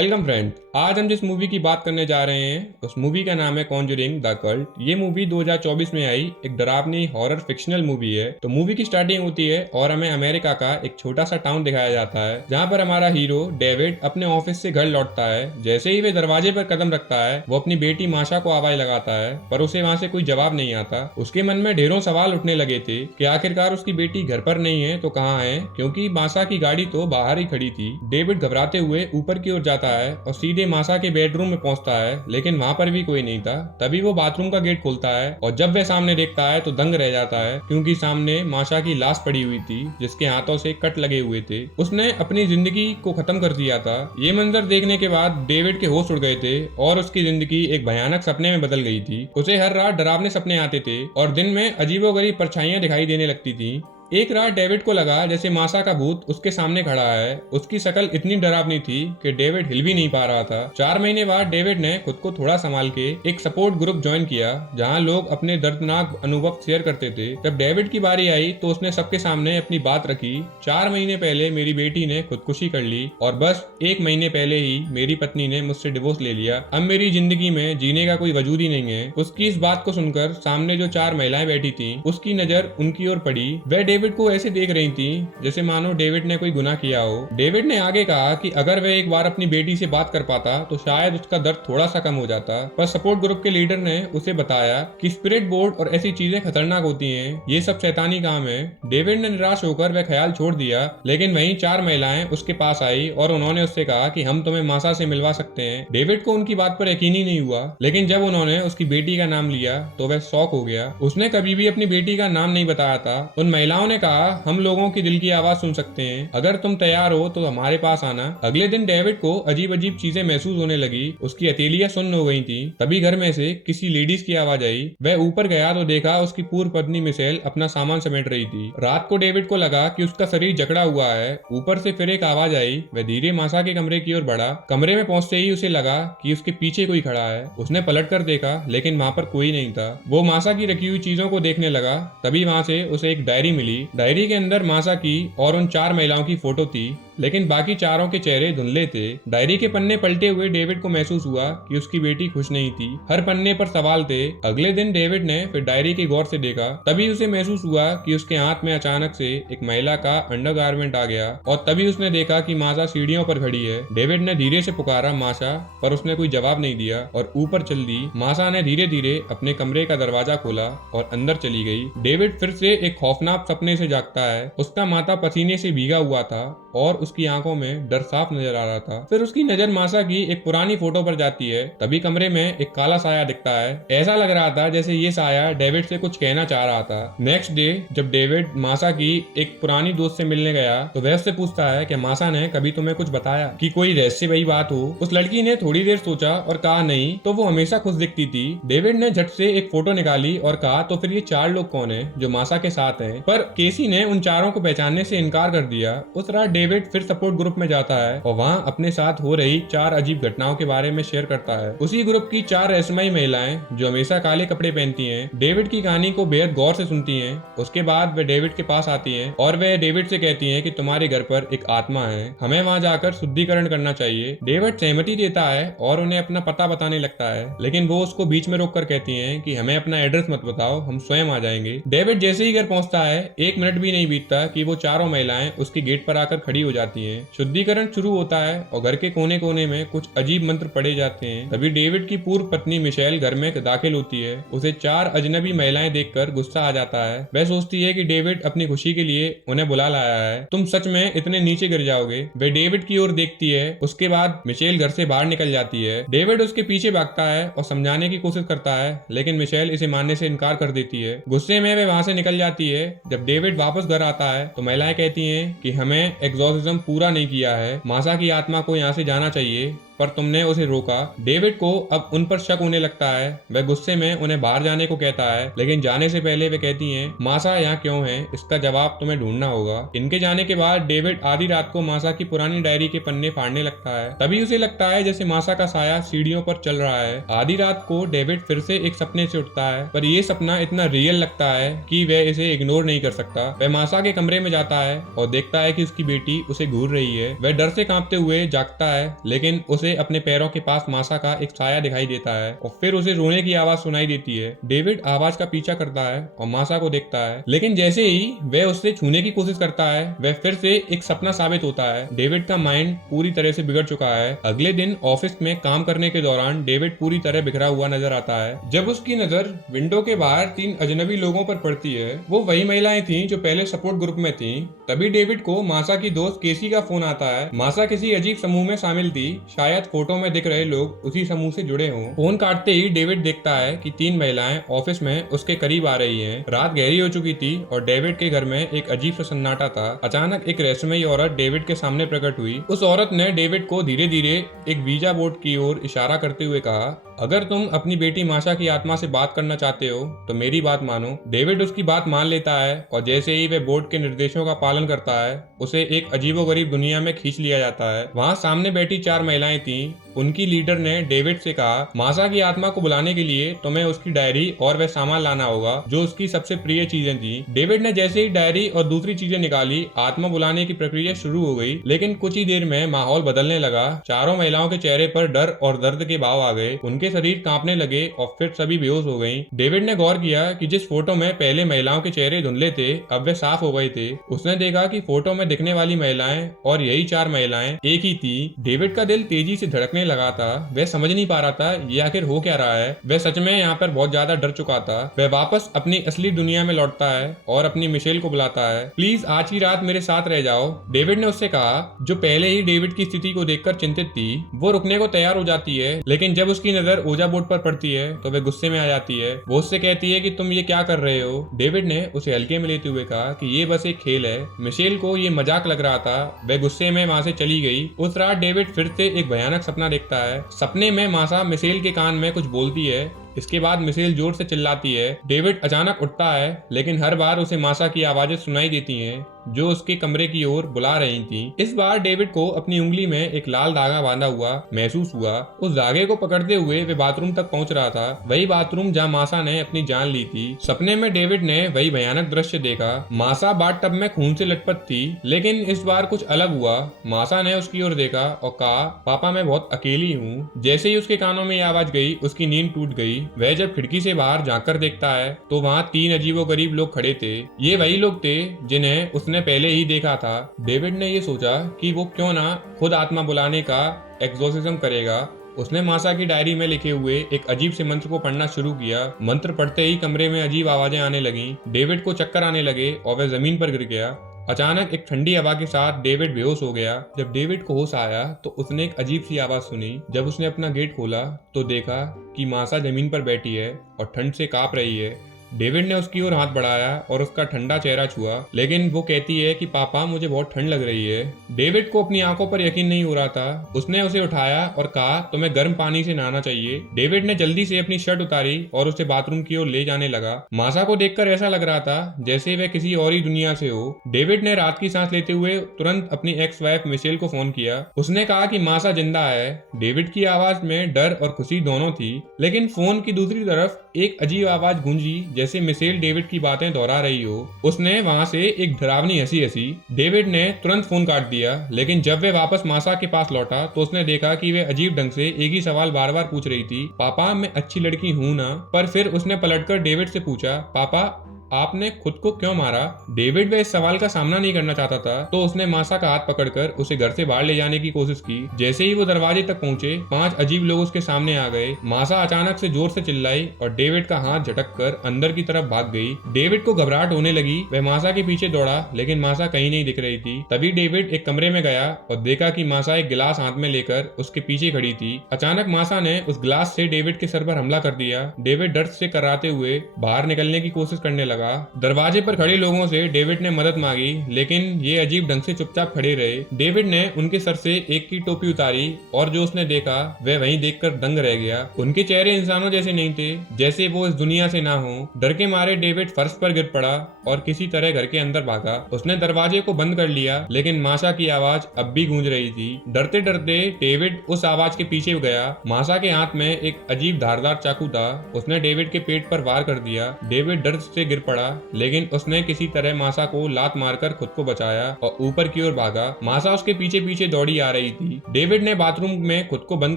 Welcome friend. आज हम जिस मूवी की बात करने जा रहे हैं उस मूवी का नाम है कॉन्जरिंग द कल्ट। ये मूवी 2024 में आई एक डरावनी हॉरर फिक्शनल मूवी है। तो मूवी की स्टार्टिंग होती है और हमें अमेरिका का एक छोटा सा टाउन दिखाया जाता है जहाँ पर हमारा हीरो डेविड अपने ऑफिस से घर लौटता है। जैसे ही वे दरवाजे पर कदम रखता है वो अपनी बेटी माशा को आवाज लगाता है, पर उसे वहाँ से कोई जवाब नहीं आता। उसके मन में ढेरों सवाल उठने लगे थे कि आखिरकार उसकी बेटी घर पर नहीं है तो कहाँ है, क्योंकि माशा की गाड़ी तो बाहर ही खड़ी थी। डेविड घबराते हुए ऊपर की ओर जाता है और सीधे माशा के बेडरूम में पहुंचता है, लेकिन वहां पर भी कोई नहीं था। तभी वो बाथरूम का गेट खोलता है और जब वह सामने देखता है तो दंग रह जाता है, क्योंकि सामने माशा की लाश पड़ी हुई थी जिसके हाथों से कट लगे हुए थे। उसने अपनी जिंदगी को खत्म कर दिया था। ये मंजर देखने के बाद डेविड के होश उड़ गए थे और उसकी जिंदगी एक भयानक सपने में बदल गई थी। उसे हर रात डरावने सपने आते थे और दिन में अजीबोगरीब परछाइयां दिखाई देने लगती थी। एक रात डेविड को लगा जैसे माशा का भूत उसके सामने खड़ा है। उसकी शक्ल इतनी डरावनी थी कि डेविड हिल भी नहीं पा रहा था। 4 महीने बाद डेविड ने खुद को थोड़ा संभाल के एक सपोर्ट ग्रुप ज्वाइन किया जहां लोग अपने दर्दनाक अनुभव शेयर करते थे। जब डेविड की बारी आई तो उसने सबके सामने अपनी बात रखी। 4 महीने पहले मेरी बेटी ने खुदकुशी कर ली और बस 1 महीने पहले ही मेरी पत्नी ने मुझसे डिवोर्स ले लिया। अब मेरी जिंदगी में जीने का कोई वजूद ही नहीं है। उसकी इस बात को सुनकर सामने जो 4 महिलाएं बैठी थी उसकी नजर उनकी ओर पड़ी। वह डेविड को ऐसे देख रही थी जैसे मानो डेविड ने कोई गुनाह किया हो। डेविड ने आगे कहा कि अगर वह एक बार अपनी बेटी से बात कर पाता तो शायद उसका दर्द थोड़ा सा कम हो जाता, पर सपोर्ट ग्रुप के लीडर ने उसे बताया कि स्पिरिट बोर्ड और ऐसी चीजें खतरनाक होती हैं, ये सब शैतानी काम है। डेविड ने निराश होकर वह ख्याल छोड़ दिया, लेकिन वहीं 4 महिलाएं उसके पास आई और उन्होंने उससे कहा कि हम तुम्हें माशा से मिलवा सकते हैं। डेविड को उनकी बात पर यकीन ही नहीं हुआ, लेकिन जब उन्होंने उसकी बेटी का नाम लिया तो वह शॉक हो गया। उसने कभी भी अपनी बेटी का नाम नहीं बताया था। उन महिलाओं ने कहा हम लोगों की दिल की आवाज सुन सकते हैं, अगर तुम तैयार हो तो हमारे पास आना। अगले दिन डेविड को अजीब अजीब चीजें महसूस होने लगी। उसकी हथेलियां सुन्न हो गई थी। तभी घर में से किसी लेडीज की आवाज आई। वह ऊपर गया तो देखा उसकी पूर्व पत्नी मिशेल अपना सामान समेट रही थी। रात को डेविड को लगा कि उसका शरीर जकड़ा हुआ है। ऊपर से फिर एक आवाज आई। वह धीरे माशा के कमरे की ओर बढ़ा। कमरे में पहुंचते ही उसे लगा कि उसके पीछे कोई खड़ा है। उसने पलट कर देखा, लेकिन वहां पर कोई नहीं था। वो माशा की रखी हुई चीजों को देखने लगा। तभी वहां से उसे एक डायरी मिली। डायरी के अंदर माशा की और उन 4 महिलाओं की फोटो थी, लेकिन बाकी चारों के चेहरे धुंधले थे। डायरी के पन्ने पलटे हुए डेविड को महसूस हुआ कि उसकी बेटी खुश नहीं थी। हर पन्ने पर सवाल थे। अगले दिन डेविड ने फिर डायरी के गौर से देखा। तभी उसे महसूस हुआ कि उसके हाथ में अचानक से एक महिला का अंडरगारमेंट आ गया और तभी उसने देखा कि माशा सीढ़ियों पर खड़ी है। डेविड ने धीरे से पुकारा माशा, पर उसने कोई जवाब नहीं दिया और ऊपर चल दी। माशा ने धीरे धीरे अपने कमरे का दरवाजा खोला और अंदर चली गई। डेविड फिर से एक खौफनाक सपने से जागता है। उसका माथा पसीने से भीगा हुआ था और उसकी आंखों में डर साफ नजर आ रहा था। फिर उसकी नजर माशा की एक पुरानी फोटो पर जाती है। तभी कमरे में एक काला साया दिखता है। ऐसा लग रहा था जैसे ये साया डेविड से कुछ कहना चाह रहा था। नेक्स्ट डे जब डेविड माशा की एक पुरानी दोस्त से मिलने गया तो वह उससे पूछता है कि माशा ने कभी तुम्हें कुछ बताया कि कोई रहस्यमयी बात हो। उस लड़की ने थोड़ी देर सोचा और कहा नहीं, तो वो हमेशा खुश दिखती थी। डेविड ने झट से एक फोटो निकाली और कहा तो फिर ये 4 लोग कौन है जो माशा के साथ हैं? पर केसी ने उन चारों को पहचानने से इनकार कर दिया। उस रात डेविड फिर सपोर्ट ग्रुप में जाता है और वहाँ अपने साथ हो रही 4 अजीब घटनाओं के बारे में शेयर करता है। उसी ग्रुप की 4 रहस्यमयी महिलाएं जो हमेशा काले कपड़े पहनती हैं डेविड की कहानी को बेहद गौर से सुनती हैं। उसके बाद वे डेविड के पास आती हैं और वे डेविड से कहती हैं कि तुम्हारे घर पर एक आत्मा है, हमें वहाँ जाकर शुद्धिकरण करना चाहिए। डेविड सहमति देता है और उन्हें अपना पता बताने लगता है, लेकिन वो उसको बीच में रोक कर कहती हैं कि हमें अपना एड्रेस मत बताओ, हम स्वयं आ जाएंगे। डेविड जैसे ही घर पहुंचता है 1 मिनट भी नहीं बीतता कि वो चारों महिलाएं उसके गेट पर आकर खड़ी हो जाती हैं। शुद्धिकरण शुरू होता है और घर के कोने कोने में कुछ अजीब मंत्र पढ़े जाते हैं। तभी डेविड की पूर्व पत्नी मिशेल घर में दाखिल होती है। उसे 4 अजनबी महिलाएं देखकर गुस्सा आ जाता है। वह सोचती है कि डेविड अपनी खुशी के लिए उन्हें बुला लाया है, तुम सच में इतने नीचे गिर जाओगे। वह डेविड की ओर देखती है। उसके बाद मिशेल घर से बाहर निकल जाती है। डेविड उसके पीछे भागता है और समझाने की कोशिश करता है, लेकिन मिशेल इसे मानने से इनकार कर देती है। गुस्से में वह वहां से निकल जाती है। जब डेविड वापस घर आता है तो महिलाएं कहती हैं कि हमें एग्जॉर्सिज्म पूरा नहीं किया है, माशा की आत्मा को यहाँ से जाना चाहिए, पर तुमने उसे रोका। डेविड को अब उन पर शक होने लगता है। वह गुस्से में उन्हें बाहर जाने को कहता है, लेकिन जाने से पहले वे कहती हैं माशा यहाँ क्यों है, इसका जवाब तुम्हें ढूंढना होगा। इनके जाने के बाद डेविड आधी रात को माशा की पुरानी डायरी के पन्ने फाड़ने लगता है। तभी उसे लगता है जैसे माशा का साया सीढ़ियों पर चल रहा है। आधी रात को डेविड फिर से एक सपने से उठता है, पर यह सपना इतना रियल लगता है कि वह इसे इग्नोर नहीं कर सकता। वह माशा के कमरे में जाता है और देखता है कि उसकी बेटी उसे घूर रही है। वह डर से कांपते हुए जागता है, लेकिन उसे उसे अपने पैरों के पास मासा का एक साया दिखाई देता है और फिर उसे रोने की आवाज सुनाई देती है। डेविड आवाज का पीछा करता है और मासा को देखता है, लेकिन जैसे ही वह उससे छूने की कोशिश करता है वह फिर से एक सपना साबित होता है। डेविड का माइंड पूरी तरह से बिगड़ चुका है। अगले दिन ऑफिस में काम करने के दौरान डेविड पूरी तरह बिखरा हुआ नजर आता है। जब उसकी नजर विंडो के बाहर 3 अजनबी लोगों पर पड़ती है, वो वही महिलाएं थीं जो पहले सपोर्ट ग्रुप में थीं। तभी डेविड को मासा की दोस्त केसी का फोन आता है। मासा किसी अजीब समूह में शामिल थी, शायद फोटो में दिख रहे लोग उसी समूह से जुड़े हों। फोन काटते ही डेविड देखता है कि 3 महिलाएं ऑफिस में उसके करीब आ रही हैं। रात गहरी हो चुकी थी और डेविड के घर में एक अजीब सा सन्नाटा था। अचानक एक रहस्यमयी औरत डेविड के सामने प्रकट हुई। उस औरत ने डेविड को धीरे धीरे एक वीजा बोर्ड की ओर इशारा करते हुए कहा, अगर तुम अपनी बेटी माशा की आत्मा से बात करना चाहते हो तो मेरी बात मानो। डेविड उसकी बात मान लेता है और जैसे ही वह बोर्ड के निर्देशों का पालन करता है उसे एक अजीबोगरीब दुनिया में खींच लिया जाता है। वहाँ सामने बैठी 4 महिलाएं थीं। उनकी लीडर ने डेविड से कहा, माशा की आत्मा को बुलाने के लिए तुम्हें उसकी डायरी और वह सामान लाना होगा जो उसकी सबसे प्रिय चीजें थी। डेविड ने जैसे ही डायरी और दूसरी चीजें निकाली, आत्मा बुलाने की प्रक्रिया शुरू हो गई, लेकिन कुछ ही देर में माहौल बदलने लगा। चारों महिलाओं के चेहरे पर डर और दर्द के भाव आ गए। उनके शरीर कांपने लगे और फिर सभी बेहोश हो गईं। डेविड ने गौर किया कि जिस फोटो में पहले महिलाओं के चेहरे धुंधले थे अब वे साफ हो गए थे। उसने देखा कि फोटो में दिखने वाली महिलाएं और यही 4 महिलाएं एक ही थी। डेविड का दिल तेजी से धड़कने लगा था। वह समझ नहीं पा रहा था ये आखिर हो क्या रहा है। वह सच में यहाँ पर बहुत ज्यादा डर चुका था। वह वापस अपनी असली दुनिया में लौटता है और अपनी मिशेल को बुलाता है, प्लीज आज की रात मेरे साथ रह जाओ। डेविड ने उससे कहा, जो पहले ही डेविड की स्थिति को देखकर चिंतित थी। वो रुकने को तैयार हो जाती है, लेकिन जब उसकी नजर ओजा बोर्ड पर पड़ती है तो वह गुस्से में आ जाती है। वो उससे कहती है कि तुम ये क्या कर रहे हो। डेविड ने उसे हल्के में लेते हुए कहा कि ये बस एक खेल है। मिशेल को ये मजाक लग रहा था। वह गुस्से में वहां से चली गई। उस रात डेविड फिर से एक भयानक सपना देखता है। सपने में माशा मिशेल के कान में कुछ बोलती है। इसके बाद मिशेल जोर से चिल्लाती है। डेविड अचानक उठता है, लेकिन हर बार उसे माशा की आवाजें सुनाई देती हैं जो उसके कमरे की ओर बुला रही थी। इस बार डेविड को अपनी उंगली में एक लाल धागा बांधा हुआ महसूस हुआ। उस धागे को पकड़ते हुए वे बाथरूम तक पहुंच रहा था, वही बाथरूम जहां माशा ने अपनी जान ली थी। सपने में डेविड ने वही भयानक दृश्य देखा। माशा बाथटब में खून से लटपट थी, लेकिन इस बार कुछ अलग हुआ। माशा ने उसकी ओर देखा और कहा, पापा मैं बहुत अकेली हूँ। जैसे ही उसके कानों में ये आवाज गई उसकी नींद टूट गई। वह जब खिड़की से बाहर झांककर देखता है तो वहाँ 3 अजीबोगरीब लोग खड़े थे। ये वही लोग थे जिन्हें उसने पहले ही देखा था। डेविड ने ये सोचा कि वो क्यों ना खुद आत्मा बुलाने का एक्सोर्सिज्म करेगा। उसने माशा की डायरी में लिखे हुए एक अजीब से मंत्र को पढ़ना शुरू किया। मंत्र पढ़ते ही कमरे में अजीब आवाजें आने लगीं। डेविड को चक्कर आने लगे और वह जमीन पर गिर गया। अचानक एक ठंडी हवा के साथ डेविड बेहोश हो गया। जब डेविड को होश आया तो उसने एक अजीब सी आवाज सुनी। जब उसने अपना गेट खोला तो देखा कि माशा जमीन पर बैठी है और ठंड से कांप रही है। डेविड ने उसकी ओर हाथ बढ़ाया और उसका ठंडा चेहरा छुआ, लेकिन वो कहती है कि पापा मुझे बहुत ठंड लग रही है। डेविड को अपनी आंखों पर यकीन नहीं हो रहा था। उसने उसे उठाया और कहा, तुम्हें गर्म पानी से नहाना चाहिए। डेविड ने जल्दी से अपनी शर्ट उतारी और उसे बाथरूम की ओर ले जाने लगा। माशा को देखकर ऐसा लग रहा था जैसे वह किसी और ही दुनिया से हो। डेविड ने रात की सांस लेते हुए तुरंत अपनी एक्स वाइफ मिशेल को फोन किया। उसने कहा कि माशा जिंदा है। डेविड की आवाज में डर और खुशी दोनों थी, लेकिन फोन की दूसरी तरफ एक अजीब आवाज गूंजी जैसे मिशेल डेविड की बातें दोहरा रही हो। उसने वहां से एक डरावनी हंसी हंसी। डेविड ने तुरंत फोन काट दिया, लेकिन जब वे वापस माशा के पास लौटा तो उसने देखा कि वे अजीब ढंग से एक ही सवाल बार बार पूछ रही थी, पापा मैं अच्छी लड़की हूं ना। पर फिर उसने पलटकर डेविड से पूछा, पापा आपने खुद को क्यों मारा। डेविड वह इस सवाल का सामना नहीं करना चाहता था, तो उसने माशा का हाथ पकड़कर उसे घर से बाहर ले जाने की कोशिश की। जैसे ही वो दरवाजे तक पहुंचे 5 अजीब लोग उसके सामने आ गए। माशा अचानक से जोर से चिल्लाई और डेविड का हाथ झटककर अंदर की तरफ भाग गई। डेविड को घबराहट होने लगी। वह माशा के पीछे दौड़ा, लेकिन माशा कहीं नहीं दिख रही थी। तभी डेविड एक कमरे में गया और देखा कि माशा एक गिलास हाथ में लेकर उसके पीछे खड़ी थी। अचानक माशा ने उस गिलास से डेविड के सर पर हमला कर दिया। डेविड दर्द से कराते हुए बाहर निकलने की कोशिश करने लगा। दरवाजे पर खड़े लोगों से डेविड ने मदद मांगी, लेकिन ये अजीब ढंग से चुपचाप खड़े रहे। डेविड ने उनके सर से एक की टोपी उतारी और जो उसने देखा वह वहीं देखकर दंग रह गया। उनके चेहरे इंसानों जैसे नहीं थे, जैसे वो इस दुनिया से ना हो। डर के मारे डेविड फर्श पर गिर पड़ा और किसी तरह घर के अंदर भागा। उसने दरवाजे को बंद कर लिया, लेकिन माशा की आवाज अब भी गूंज रही थी। डरते डरते डेविड उस आवाज के पीछे गया। माशा के हाथ में एक अजीब धारदार चाकू था। उसने डेविड के पेट पर वार कर दिया। डेविड दर्द से गिर पड़ा, लेकिन उसने किसी तरह मासा को लात मारकर खुद को बचाया और ऊपर की ओर भागा। मासा उसके पीछे पीछे दौड़ी आ रही थी। डेविड ने बाथरूम में खुद को बंद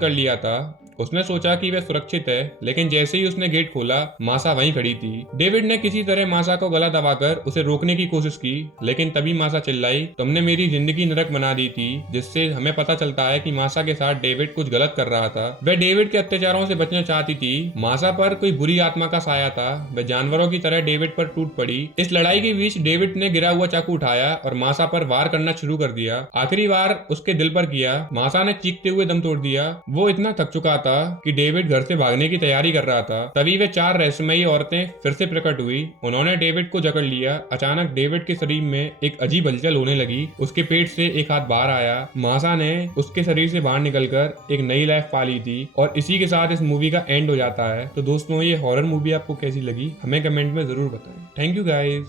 कर लिया था। उसने सोचा कि वह सुरक्षित है, लेकिन जैसे ही उसने गेट खोला, मासा वहीं खड़ी थी। डेविड ने किसी तरह मासा को गला दबाकर उसे रोकने की कोशिश की, लेकिन तभी मासा चिल्लाई, तुमने मेरी जिंदगी नरक बना दी थी। जिससे हमें पता चलता है कि मासा के साथ डेविड कुछ गलत कर रहा था। वह डेविड के अत्याचारों से बचना चाहती थी। मासा पर कोई बुरी आत्मा का साया था। वह जानवरों की तरह डेविड पर टूट पड़ी। इस लड़ाई के बीच डेविड ने गिरा हुआ चाकू उठाया और मासा पर वार करना शुरू कर दिया। आखिरी वार उसके दिल पर किया। मासा ने चीखते हुए दम तोड़ दिया। वो इतना थक चुका था कि डेविड घर से भागने की तैयारी कर रहा था। तभी वे 4 रहस्यमयी औरतें फिर से प्रकट हुई। उन्होंने डेविड को जकड़ लिया। अचानक डेविड के शरीर में एक अजीब हलचल होने लगी। उसके पेट से एक हाथ बाहर आया। मासा ने उसके शरीर से बाहर निकलकर एक नई लाइफ पा ली थी। और इसी के साथ इस मूवी का एंड हो जाता है। तो दोस्तों, ये हॉरर मूवी आपको कैसी लगी हमें कमेंट में जरूर बताएं। Thank you guys.